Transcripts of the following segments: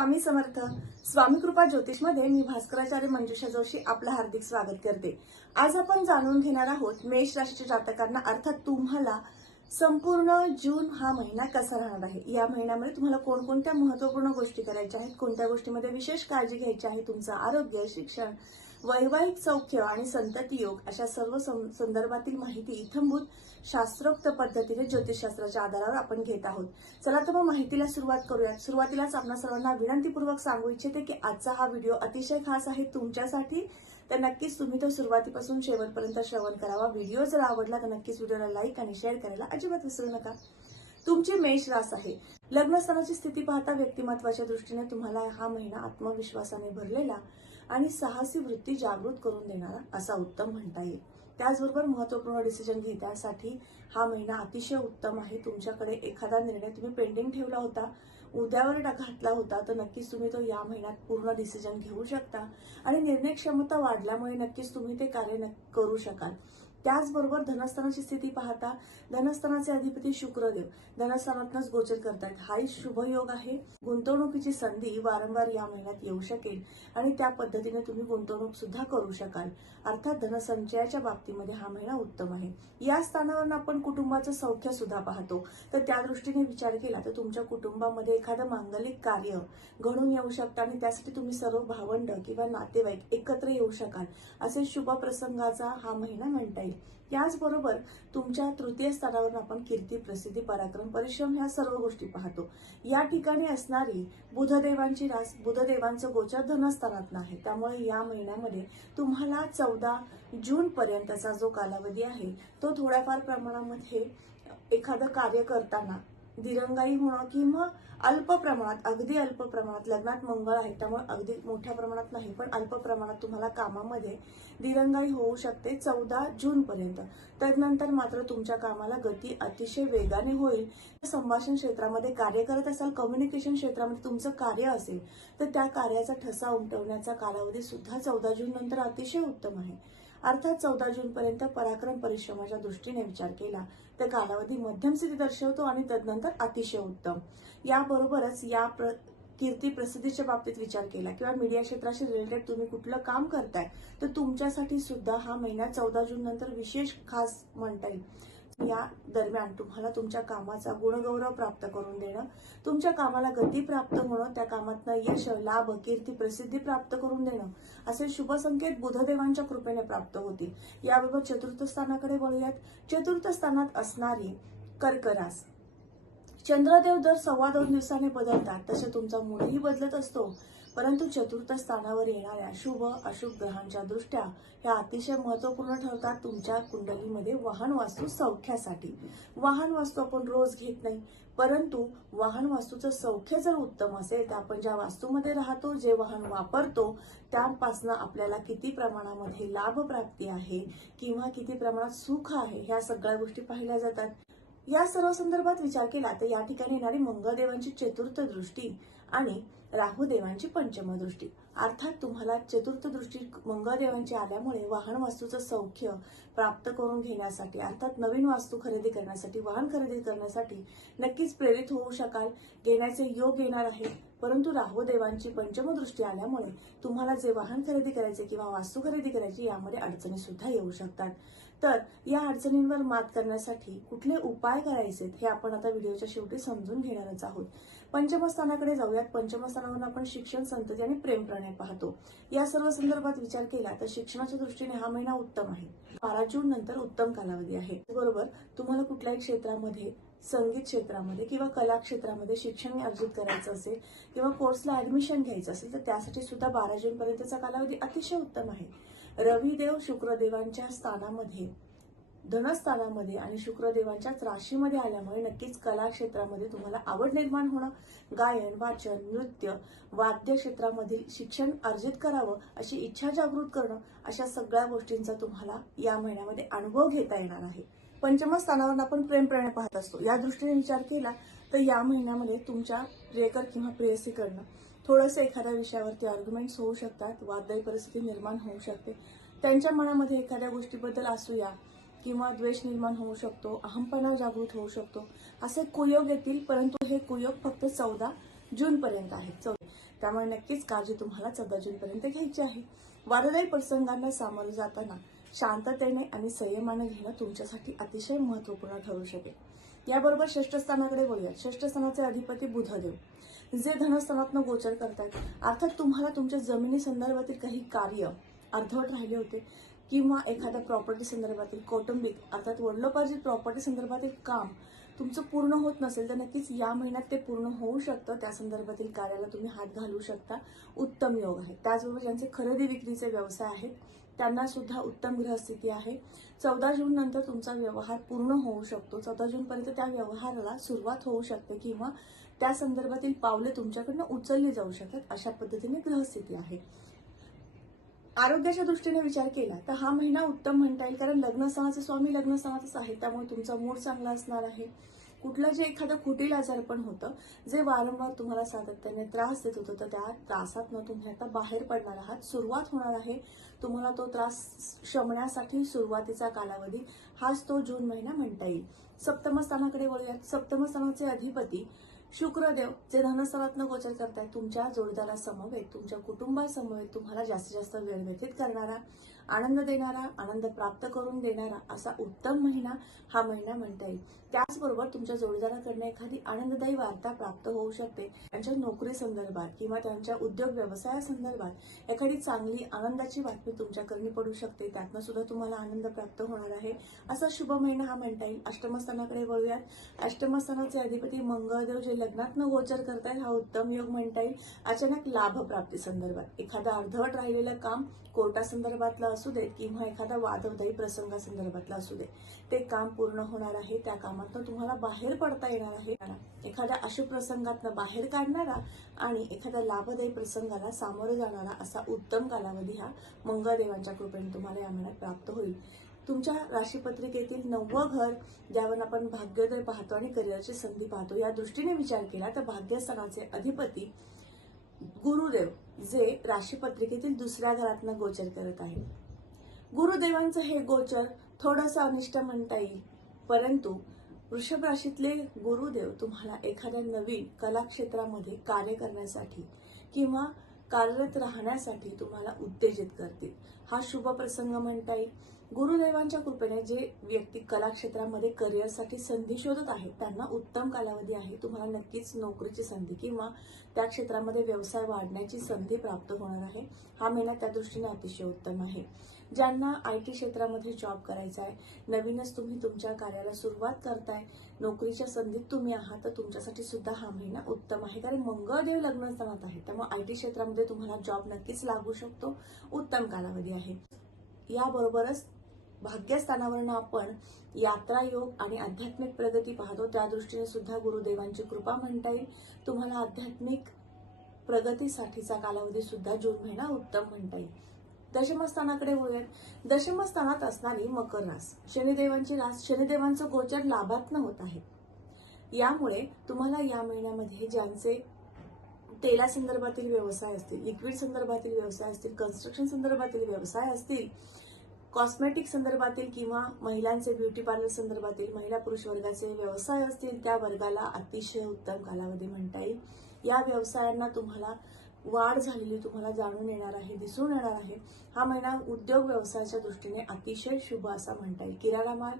स्वामी समर्थ. स्वामी कृपा ज्योतिष मध्ये मी भास्कराचार्य मंजुषा जोशी आपलं हार्दिक स्वागत करते. आज आपण जाणून घेणार आहोत मेष राशीच्या जातकांना अर्थात तुम्हाला संपूर्ण जून हा महिना कसा राहणार आहे. या महिन्यामध्ये तुम्हाला कोणकोणत्या महत्त्वपूर्ण गोष्टी करायच्या आहेत, कोणत्या गोष्टीमध्ये विशेष काळजी घ्यायची आहे, तुमचं आरोग्य, शिक्षण, वैवाहिक सौख्य आणि संतती योग अशा सर्व संदर्भातील माहिती इत्थंभूत शास्त्रोक्त पद्धतीने ज्योतिषशास्त्राच्या आधारावर आपण घेत आहोत. चला तर मग माहितीला सुरुवात करूयात. सुरुवातीलाच आपल्या सर्वांना विनंतीपूर्वक सांगू इच्छिते की आजचा हा व्हिडिओ अतिशय खास आहे तुमच्यासाठी, तर नक्कीच तुम्ही तो सुरुवातीपासून शेवटपर्यंत श्रवण करावा. व्हिडिओ जर आवडला तर नक्कीच व्हिडिओला लाईक आणि शेअर करायला अजिबात विसरू नका. तुमची मेष रास आहे. लग्नस्थानाची स्थिती पाहता व्यक्तिमत्वाच्या दृष्टीने तुम्हाला हा महिना आत्मविश्वासाने भरलेला आणि साहसी वृत्ती जागृत करून देणारा असा उत्तम म्हणता येईल. त्याचबरोबर महत्त्वपूर्ण डिसिजन घेण्यासाठी हा महिना अतिशय उत्तम आहे. तुमच्याकडे एखादा निर्णय तुम्ही पेंडिंग ठेवला होता, उद्यावर घातला होता, तर नक्कीच तुम्ही तो या महिन्यात पूर्ण डिसिजन घेऊ शकता आणि निर्णय क्षमता वाढल्यामुळे नक्कीच तुम्ही ते कार्य करू शकाल. त्याचबरोबर धनस्थानाची स्थिती पाहता धनस्थानाचे अधिपती शुक्रदेव धनस्थानातूनच गोचर करतात. हाही शुभ योग आहे. गुंतवणुकीची संधी वारंवार या महिन्यात येऊ शकेल आणि त्या पद्धतीने तुम्ही गुंतवणूक सुद्धा करू शकाल. अर्थात धनसंचयाच्या बाबतीमध्ये हा महिना उत्तम आहे. या स्थानावरून आपण कुटुंबाचं सौख्य सुद्धा पाहतो, तर त्या दृष्टीने विचार केला तर तुमच्या कुटुंबामध्ये एखादं मांगलिक कार्य घडून येऊ शकतं आणि त्यासाठी तुम्ही सर्व भावंड किंवा नातेवाईक एकत्र येऊ शकाल. असे शुभ प्रसंगाचा हा महिना म्हणता येईल. त्याचबरोबर तुमच्या तृतीय स्थानावरून आपण कीर्ती, प्रसिद्धी, पराक्रम, परिश्रम ह्या सर्व गोष्टी पाहतो. या ठिकाणी असणारी बुधदेवांची रास, बुधदेवांचं गोचर धनस्थानात आहे. त्यामुळे या महिन्यामध्ये तुम्हाला 14 जून पर्यंतचा जो कालावधी आहे तो थोड्याफार प्रमाणामध्ये एखादं कार्य करताना दिरंगाई होणं किंवा अल्प प्रमाणात, अगदी अल्प प्रमाणात, लग्नात मंगळ आहे त्यामुळे अगदी मोठ्या प्रमाणात नाही पण अल्प प्रमाणात तुम्हाला कामामध्ये दिरंगाई होऊ शकते 14 जून पर्यंत. त्यानंतर मात्र तुमच्या कामाला गती अतिशय वेगाने होईल. संभाषण क्षेत्रामध्ये कार्य करत असाल, कम्युनिकेशन क्षेत्रामध्ये तुमचं कार्य असेल तर त्या कार्याचा ठसा उमटवण्याचा कालावधी सुद्धा 14 जून नंतर अतिशय उत्तम आहे. अर्थात 14 जून पर्यंत पराक्रम परिश्रमाच्या दृष्टीने विचार केला तर कालावधी मध्यम स्थिती दर्शवतो आणि तदनंतर अतिशय उत्तम. याबरोबरच या कीर्ती प्रसिद्धीच्या बाबतीत विचार केला किंवा मीडिया क्षेत्राशी रिलेटेड तुम्ही कुठलं काम करताय तर तुमच्यासाठी सुद्धा हा महिना 14 जून नंतर विशेष खास म्हणता येईल. या दरम्यान तुम्हाला तुमच्या कामाचा गुणगौरव प्राप्त करून देणं, तुमच्या कामाला गती प्राप्त होणं, त्या कामातनं यश, लाभ, कीर्ती, प्रसिद्धी प्राप्त करून देणं असे शुभ संकेत बुधदेवांच्या कृपेने प्राप्त होतील. याबरोबर चतुर्थ स्थानाकडे वळूयात. चतुर्थ स्थानात असणारी कर्क रास. चंद्रदेव दर 2.25 दिवसाने बदलतात तसे तुमचा मूडही बदलत असतो, परंतु चतुर्थ स्थानावर येणाऱ्या शुभ अशुभ ग्रहांच्या दृष्ट्या ह्या अतिशय महत्त्वपूर्ण ठरतात तुमच्या कुंडलीमध्ये वाहन वास्तू सौख्यासाठी. वाहन वास्तू आपण रोज घेत नाही, परंतु वाहन वास्तूचं सौख्य जर उत्तम असेल तर आपण ज्या वास्तूमध्ये राहतो, जे वाहन वापरतो त्यापासून आपल्याला किती प्रमाणामध्ये लाभ प्राप्ती आहे किंवा किती प्रमाणात सुख आहे ह्या सगळ्या गोष्टी पाहिल्या जातात. या सर्व संदर्भात विचार केला तर या ठिकाणी येणारी मंगळदेवांची चतुर्थ दृष्टी आणि राहुदेवांची पंचम दृष्टी, अर्थात तुम्हाला चतुर्थ दृष्टी मंगळदेवांची आल्यामुळे वाहन वास्तूचं सौख्य प्राप्त करून घेण्यासाठी, अर्थात नवीन वास्तू खरेदी करण्यासाठी, वाहन खरेदी करण्यासाठी नक्कीच प्रेरित होऊ शकाल. घेण्याचे योग येणार आहे. परंतु राहुदेवांची पंचम दृष्टी आल्यामुळे तुम्हाला जे वाहन खरेदी करायचे किंवा वास्तू खरेदी करायची यामध्ये अडचणी सुद्धा येऊ शकतात. तर या अडचणींवर मात करण्यासाठी कुठले उपाय करायचे हे आपण आता व्हिडिओच्या शेवटी समजून घेणारच आहोत. पंचमस्थानाकडे जाऊयात. पंचमस्थानावरून आपण शिक्षण, संतती आणि प्रेम प्रणय पाहतो. या सर्व संदर्भात विचार केला तर शिक्षणाच्या दृष्टीने हा महिना उत्तम आहे. 12 जून नंतर उत्तम कालावधी आहे. बरोबर तुम्हाला कुठल्याही क्षेत्रामध्ये, संगीत क्षेत्रामध्ये किंवा कला क्षेत्रामध्ये शिक्षण अर्जित करायचं असेल किंवा कोर्सला ऍडमिशन घ्यायचं असेल तर त्यासाठी सुद्धा 12 जून पर्यंतचा कालावधी अतिशय उत्तम आहे. रविदेव शुक्रदेवांच्या स्थानामध्ये, धनस्थानामध्ये आणि शुक्रदेवांच्याच राशीमध्ये आल्यामुळे नक्कीच कला क्षेत्रामध्ये तुम्हाला आवड निर्माण होणं, गायन, वाचन, नृत्य, वाद्य क्षेत्रामधील शिक्षण अर्जित करावं अशी इच्छा जागृत करणं अशा सगळ्या गोष्टींचा तुम्हाला या महिन्यामध्ये अनुभव घेता येणार आहे. पंचम स्थानावर आपण प्रेम प्रणय पाहत असतो. या दृष्टीने विचार केला तर या महिन्यामध्ये तुमच्या प्रियकर किंवा प्रेयसीकडनं थोडंसं एखाद्या विषयावरती आर्ग्युमेंट्स होऊ शकतात, वाददायी परिस्थिती निर्माण होऊ शकते. त्यांच्या मनामध्ये एखाद्या गोष्टीबद्दल असूया किंवा द्वेष निर्माण होऊ शकतो, अहंपणा जागृत होऊ शकतो, असे कुयोग येतील. परंतु हे कुयोग फक्त 14 जून पर्यंत आहेत. त्यामुळे नक्कीच काळजी तुम्हाला 14 जूनपर्यंत घ्यायची आहे. वादळी प्रसंगांना सामोरं जाताना शांततेने आणि संयमाने घेणं तुमच्यासाठी अतिशय महत्त्वपूर्ण ठरू शकेल. याबरोबर षष्ठ स्थानाकडे वळूया. षष्ठ स्थानाचे अधिपती बुधदेव जे धनस्थानातनं गोचर करतात. अर्थात तुम्हाला तुमच्या जमिनी संदर्भातील काही कार्य अर्धवट राहिले होते किंवा एखाद्या प्रॉपर्टी संदर्भातील कौटुंबिक अर्थात वडिलोपार्जित प्रॉपर्टी संदर्भातील काम तुमचं पूर्ण होत नसेल तर नक्कीच या महिन्यात ते पूर्ण होऊ शकतं. त्या संदर्भातील कार्याला तुम्ही हात घालू शकता. उत्तम योग आहे. त्याचबरोबर ज्यांचे खरेदी विक्रीचे व्यवसाय आहेत त्यांना सुद्धा उत्तम ग्रहस्थिती आहे. 14 जून नंतर तुमचा व्यवहार पूर्ण होऊ शकतो. 14 जून पर्यंत त्या व्यवहाराला सुरुवात होऊ शकते किंवा त्या संदर्भातील पावले तुमच्याकडनं उचलली जाऊ शकतात. अशा पद्धतीने ग्रहस्थिती आहे. आरोग्याच्या दृष्टीने विचार केला तर हा महिना उत्तम म्हणता येईल, कारण लग्नस्थानाचे स्वामी लग्नस्थानातच आहे. त्यामुळे तुमचा मूड चांगला असणार आहे. कुठलं जे एखादं कुटील आजारपण होतं जे वारंवार तुम्हाला सातत्याने त्रास देत होतं तर त्या त्रासातनं तुम्ही आता बाहेर पडणार आहात. सुरुवात होणार आहे. तुम्हाला तो त्रास शमण्यासाठी सुरुवातीचा कालावधी हाच तो जून महिना म्हणता येईल. सप्तम स्थानाकडे वळूयात. सप्तम स्थानाचे अधिपती शुक्रदेव जे धनस्थानातनं गोचर करतायत तुमच्या जोडीदारासमवेत तुमच्या कुटुंबासमवेत तुम्हाला जास्तीत जास्त वेळ व्यतीत करणारा, आनंद देणारा, आनंद प्राप्त करून देणारा असा उत्तम महिना हा महिना म्हणता येईल. त्याचबरोबर तुमच्या जोडीदाराकडनं एखादी आनंददायी वार्ता प्राप्त होऊ शकते. त्यांच्या नोकरी संदर्भात किंवा त्यांच्या उद्योग व्यवसायासंदर्भात एखादी चांगली आनंदाची बातमी तुमच्याकडे पडू शकते. त्यातनं सुद्धा तुम्हाला आनंद प्राप्त होणार आहे. असा शुभ महिना हा म्हणता येईल. अष्टमस्थानाकडे वळूयात. अष्टमस्थानाचे अधिपती मंगळदेव जे लग्नातनं गोचर करतायत हा उत्तम योग म्हणता येईल. अचानक लाभ प्राप्ती संदर्भात एखादं अर्धवट राहिलेलं काम कोर्टासंदर्भातलं असू देत किंवा एखादा वादवदायी प्रसंगासंदर्भातला असू दे ते काम पूर्ण होणार आहे. त्या कामातनं तुम्हाला बाहेर पडता येणार आहे. एखाद्या अशुभ प्रसंगातनं बाहेर काढणारा आणि एखाद्या लाभदायी प्रसंगाला सामोरं जाणारा असा उत्तम कालावधी हा मंगळदेवांच्या कृपेने तुम्हाला या महिन्यात प्राप्त होईल. तुमच्या राशीपत्रिकेतील 9वं घर ज्यावर आपण भाग्योदय पाहतो आणि करिअरची संधी पाहतो या दृष्टीने विचार केला तर भाग्यस्थानाचे अधिपती गुरुदेव जे राशीपत्रिकेतील दुसऱ्या घरातनं गोचर करत आहे. गुरुदेवांचं हे गोचर थोडंसं अनिष्ट म्हणता येईल, परंतु वृषभ राशीतले गुरुदेव तुम्हाला एखाद्या नवीन कलाक्षेत्रामध्ये कार्य करण्यासाठी किंवा कार्यरत राहण्यासाठी तुम्हाला उत्तेजित करतील. हा शुभ प्रसंग म्हणता येईल. गुरुदेवांच्या कृपेने जे व्यक्ती कलाक्षेत्रामध्ये करिअरसाठी संधी शोधत आहेत त्यांना उत्तम कालावधी आहे. तुम्हाला नक्कीच नोकरीची संधी किंवा त्या क्षेत्रामध्ये व्यवसाय वाढण्याची संधी प्राप्त होणार आहे. हा महिना त्या दृष्टीने अतिशय उत्तम आहे. ज्यांना IT क्षेत्रामध्ये जॉब करायचा आहे, नवीनच तुम्ही तुमच्या कार्याला सुरुवात करताय, नोकरीच्या संधीत तुम्ही आहात तर तुमच्यासाठी सुद्धा हा महिना उत्तम आहे, कारण मंगळदेव लग्नस्थानात आहे. त्यामुळे IT क्षेत्रामध्ये तुम्हाला जॉब नक्कीच लागू शकतो. उत्तम कालावधी आहे. याबरोबरच भाग्यस्थानावरनं आपण यात्रा योग आणि आध्यात्मिक प्रगती पाहतो. त्या दृष्टीने सुद्धा गुरुदेवांची कृपा म्हणता येईल. तुम्हाला आध्यात्मिक प्रगतीसाठीचा कालावधी सुद्धा जून महिना उत्तम म्हणता येईल. दशमस्थानाकडे वळूयात. दशमस्थानात असणारी मकर रास शनिदेवांची रास, शनिदेवांचं गोचर लाभातनं होत आहे. यामुळे तुम्हाला या महिन्यामध्ये ज्यांचे तेला संदर्भातील व्यवसाय असतील, लिक्विड संदर्भातील व्यवसाय असतील, कन्स्ट्रक्शन संदर्भातील व्यवसाय असतील, कॉस्मेटिक संदर्भातील किंवा महिलांचे ब्युटी पार्लर संदर्भातील महिला पुरुष वर्गाचे व्यवसाय असतील त्या वर्गाला अतिशय उत्तम कालावधी म्हणता येईल. या व्यवसायांना तुम्हाला वाढ झालेली तुम्हाला जाणून येणार आहे, दिसून येणार आहे. हा महिना उद्योग व्यवसायाच्या दृष्टीने अतिशय शुभ असा म्हणता येईल. किराणा माल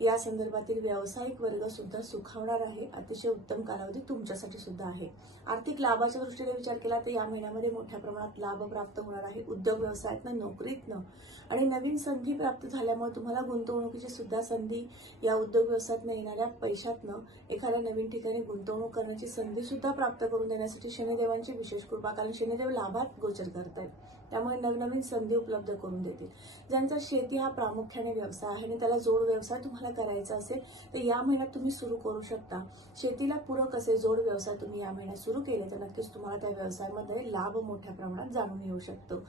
या संदर्भातील व्यावसायिक वर्ग सुद्धा सुखावणार आहे. अतिशय उत्तम कालावधी तुमच्यासाठी सुद्धा आहे. आर्थिक लाभाच्या दृष्टीने विचार केला तर या महिन्यामध्ये मोठ्या प्रमाणात लाभ प्राप्त होणार आहे. उद्योग व्यवसायातनं, नोकरीतनं आणि नवीन संधी प्राप्त झाल्यामुळे तुम्हाला गुंतवणुकीची सुद्धा संधी, या उद्योग व्यवसायातनं येणाऱ्या पैशातनं एखाद्या नवीन ठिकाणी गुंतवणूक करण्याची संधी सुद्धा प्राप्त करून देण्यासाठी शनिदेवांची विशेष कृपा, कारण शनिदेव लाभात गोचर करतायत त्यामुळे नवनवीन संधी उपलब्ध करून देतील. ज्यांचा शेती हा प्रामुख्याने व्यवसाय आहे आणि त्याला जोड व्यवसाय तुम्हाला करायचा असेल तर या महिन्यात तुम्ही सुरू करू शकता. शेतीला पूरक असे जोड व्यवसाय तुम्ही या महिन्यात सुरू केले तर नक्कीच तुम्हाला त्या व्यवसायामध्ये लाभ मोठ्या प्रमाणात जाणून येऊ शकतो.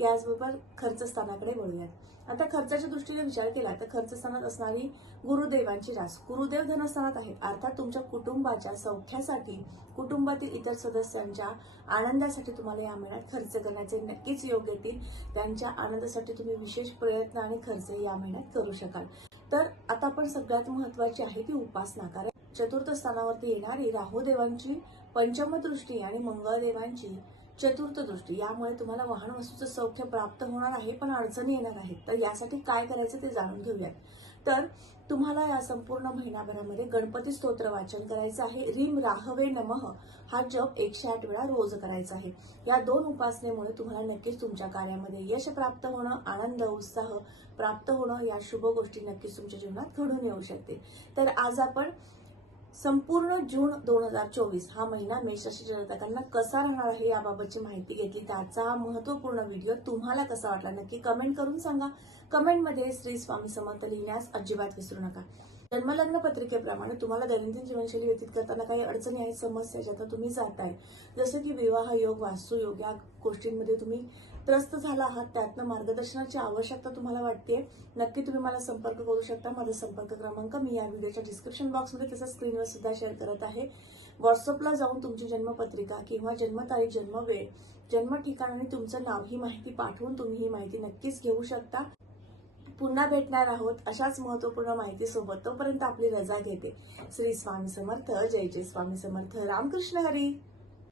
याचबरोबर खर्च स्थानाकडे वळूयात. आता खर्चाच्या दृष्टीने विचार केला तर खर्च स्थानात असणारी गुरुदेवांची रास, गुरुदेव धनस्थानात आहेत. अर्थात तुमच्या कुटुंबाच्या सौख्यासाठी, कुटुंबातील इतर सदस्यांच्या आनंदासाठी तुम्हाला या महिन्यात खर्च करण्याचे नक्कीच योग येतील. त्यांच्या आनंदासाठी तुम्ही विशेष प्रयत्न आणि खर्च या महिन्यात करू शकाल. तर आता आपण सगळ्यात महत्वाची आहे ती उपासना, कारण चतुर्थ स्थानावरती येणारी राहुदेवांची पंचम दृष्टी आणि मंगळदेवांची चतुर्थ दृष्टी, यामुळे तुम्हाला वाहन वस्तूचं सौख्य प्राप्त होणार आहे, पण अडचणी येणार आहेत. तर यासाठी काय करायचं ते जाणून घेऊयात. तर तुम्हाला या संपूर्ण महिनाभरामध्ये गणपती स्तोत्र वाचन करायचं आहे. रीम राहवे नमः हा जप 108 वेळा रोज करायचा आहे. या 2 उपासनेमुळे तुम्हाला नक्कीच तुमच्या कार्यामध्ये यश प्राप्त होणं, आनंद उत्साह प्राप्त होणं, या शुभ गोष्टी नक्कीच तुमच्या जीवनात घडून येऊ शकते. तर आज आपण संपूर्ण जून 2024 हा महिना मेष राशीच्या जातकांना कसा राहणार आहे याबाबतची माहिती घेतली. त्याचा महत्वपूर्ण व्हिडिओ तुम्हाला कसा वाटला नक्की कमेंट करून सांगा. कमेंटमध्ये श्री स्वामी समर्थ लिहिण्यास अजिबात विसरू नका. जन्मलग्न पत्रिकेप्रमाणे तुम्हाला दैनंदिन जीवनशैली व्यतीत करताना काही अडचणी आहेत, समस्या ज्यात तुम्ही जाताय, जसं की विवाह योग, वास्तू योग या गोष्टींमध्ये तुम्ही त्रस्त झाला आहात, त्यातनं मार्गदर्शनाची आवश्यकता तुम्हाला वाटते, नक्की तुम्ही मला संपर्क करू शकता. माझा संपर्क क्रमांक मी या व्हिडिओच्या डिस्क्रिप्शन बॉक्समध्ये तसंच स्क्रीनवर सुद्धा शेअर करत आहे. व्हॉट्सअपला जाऊन तुमची जन्मपत्रिका किंवा जन्मतारीख, जन्मवेळ, जन्म ठिकाण आणि तुमचं नाव ही माहिती पाठवून तुम्ही ही माहिती नक्कीच घेऊ शकता. पुन्हा भेटणार आहोत अशाच महत्वपूर्ण माहिती सोबत. तोपर्यंत आपली रजा घेते. श्री स्वामी समर्थ. जय जय स्वामी समर्थ. रामकृष्ण हरी.